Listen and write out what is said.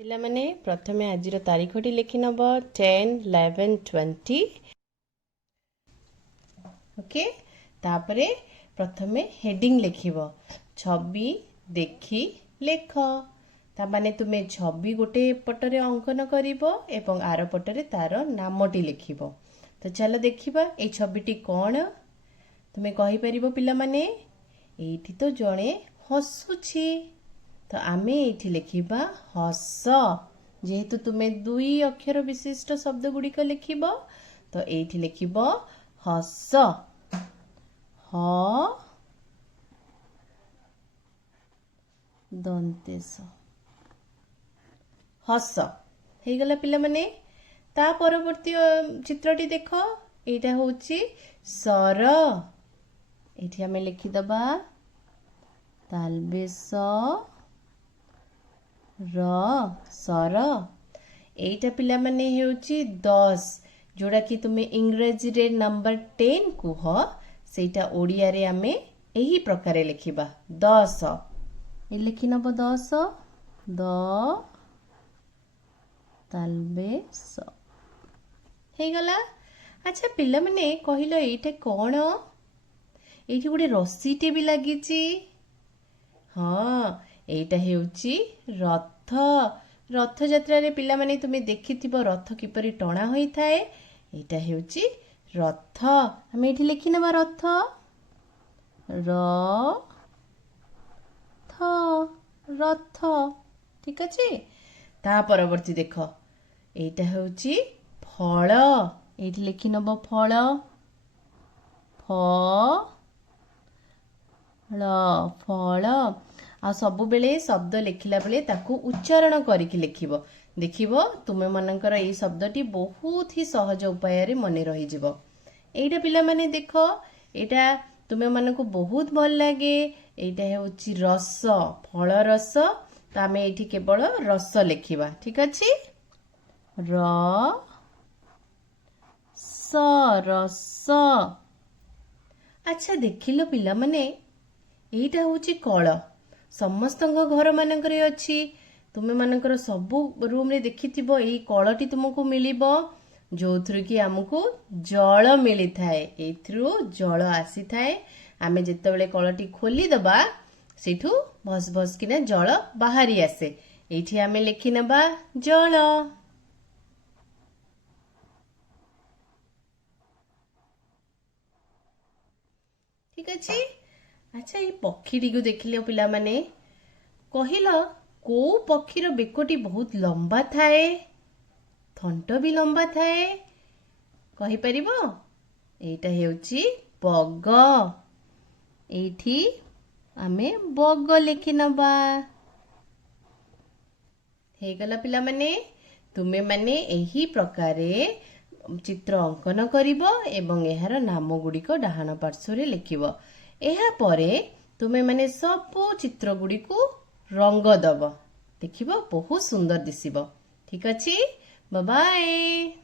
ପିଲାମାନେ ପ୍ରଥମେ ଆଜିର ତାରିଖଟି ଲେଖି ନେବ 10, 11, 20 ଓକେ। ତାପରେ ପ୍ରଥମେ ହେଡିଂ ଲେଖିବ ଛବି ଦେଖି ଲେଖ। ତାମାନେ ତୁମେ ଛବି ଗୋଟେ ପଟରେ ଅଙ୍କନ କରିବ ଏବଂ ଆର ପଟରେ ତାର ନାମଟି ଲେଖିବ। ତ ଚାଲ ଦେଖିବା ଏଇ ଛବିଟି କ'ଣ ତୁମେ କହିପାରିବ ପିଲାମାନେ। ଏଇଠି ତ ଜଣେ ହସୁଛି, ତ ଆମେ ଏଇଠି ଲେଖିବା ହସ। ଯେହେତୁ ତୁମେ ଦୁଇ ଅକ୍ଷର ବିଶିଷ୍ଟ ଶବ୍ଦ ଗୁଡ଼ିକ ଲେଖିବ, ତ ଏଇଠି ଲେଖିବ ହସ। ହ ଦନ୍ତେସ ହସ ହେଇଗଲା ପିଲାମାନେ। ତା ପରବର୍ତ୍ତୀ ଚିତ୍ରଟି ଦେଖ, ଏଇଟା ହଉଛି ସର। ଏଇଠି ଆମେ ଲେଖିଦବା ତାଲବେଶ ର ସର। ଏଇଟା ପିଲାମାନେ ହେଉଛି 10, ଯୋଉଟା କି ତୁମେ ଇଂରାଜୀରେ ନମ୍ବର 10 କୁହ, ସେଇଟା ଓଡ଼ିଆରେ ଆମେ ଏହି ପ୍ରକାରେ ଲେଖିବା 10। ଏ ଲେଖି ନେବ 10 ଦ ତାଲବେଶ ହେଇଗଲା। ଆଚ୍ଛା ପିଲାମାନେ କହିଲ ଏଇଟା କ'ଣ? ଏଇଠି ଗୋଟେ ରସିଟେ ବି ଲାଗିଛି। ହଁ, ଏଇଟା ହେଉଛି ରଥ। ରଥଯାତ୍ରାରେ ପିଲାମାନେ ତୁମେ ଦେଖିଥିବ ରଥ କିପରି ଟଣା ହୋଇଥାଏ। ଏଇଟା ହେଉଛି ରଥ। ଆମେ ଏଇଠି ଲେଖିନେବା ରଥ ର ଥ ରଥ। ଠିକ ଅଛି। ତା ପରବର୍ତ୍ତୀ ଦେଖ, ଏଇଟା ହେଉଛି ଫଳ। ଏଇଠି ଲେଖିନେବ ଫଳ ଫଳ। ଆଉ ସବୁବେଳେ ଶବ୍ଦ ଲେଖିଲା ବେଳେ ତାକୁ ଉଚ୍ଚାରଣ କରିକି ଲେଖିବ। ଦେଖିବ ତୁମେ ମାନଙ୍କର ଏଇ ଶବ୍ଦଟି ବହୁତ ହି ସହଜ ଉପାୟରେ ମନେ ରହିଯିବ। ଏଇଟା ପିଲାମାନେ ଦେଖ, ଏଇଟା ତୁମେ ମାନଙ୍କୁ ବହୁତ ଭଲ ଲାଗେ। ଏଇଟା ହେଉଛି ରସ, ଫଳ ରସ। ତ ଆମେ ଏଇଠି କେବଳ ରସ ଲେଖିବା। ଠିକ ଅଛି। ରସ। ଆଚ୍ଛା ଦେଖିଲ ପିଲାମାନେ, ଏଇଟା ହେଉଛି କଳ। ସମସ୍ତଙ୍କ ଘର ମାନଙ୍କରେ ଅଛି। ତୁମେ ମାନଙ୍କର ସବୁ ରୁମରେ ଦେଖିଥିବ ଏଇ କଳଟି ତୁମକୁ ମିଳିବ, ଯୋଉଥିରୁ କି ଆମକୁ ଜଳ ମିଳିଥାଏ। ଏଇଥିରୁ ଜଳ ଆସିଥାଏ। ଆମେ ଯେତେବେଳେ କଳଟି ଖୋଲିଦବା, ସେଇଠୁ ଭସ୍ ଭସ୍ କିନା ଜଳ ବାହାରି ଆସେ। ଏଇଠି ଆମେ ଲେଖିନେବା ଜଳ। ଠିକ ଅଛି। ଆଚ୍ଛା ଏଇ ପକ୍ଷୀଟିକୁ ଦେଖିଲେ ପିଲାମାନେ, କହିଲ କୋଉ ପକ୍ଷୀର ବେକଟି ବହୁତ ଲମ୍ବା ଥାଏ, ଥଣ୍ଟ ବି ଲମ୍ବା ଥାଏ? କହିପାରିବ? ଏଇଟା ହେଉଛି ବଗ। ଏଇଠି ଆମେ ବଗ ଲେଖିନେବା। ହେଇଗଲା ପିଲାମାନେ। ତୁମେ ମାନେ ଏହି ପ୍ରକାରେ ଚିତ୍ର ଅଙ୍କନ କରିବ ଏବଂ ଏହାର ନାମ ଗୁଡ଼ିକ ଡାହାଣ ପାର୍ଶ୍ୱରେ ଲେଖିବ। ଏହାପରେ ତୁମେ ମାନେ ସବୁ ଚିତ୍ର ଗୁଡ଼ିକୁ ରଙ୍ଗ ଦବ। ଦେଖିବ ବହୁତ ସୁନ୍ଦର ଦିଶିବ। ଠିକ ଅଛି। Bye bye.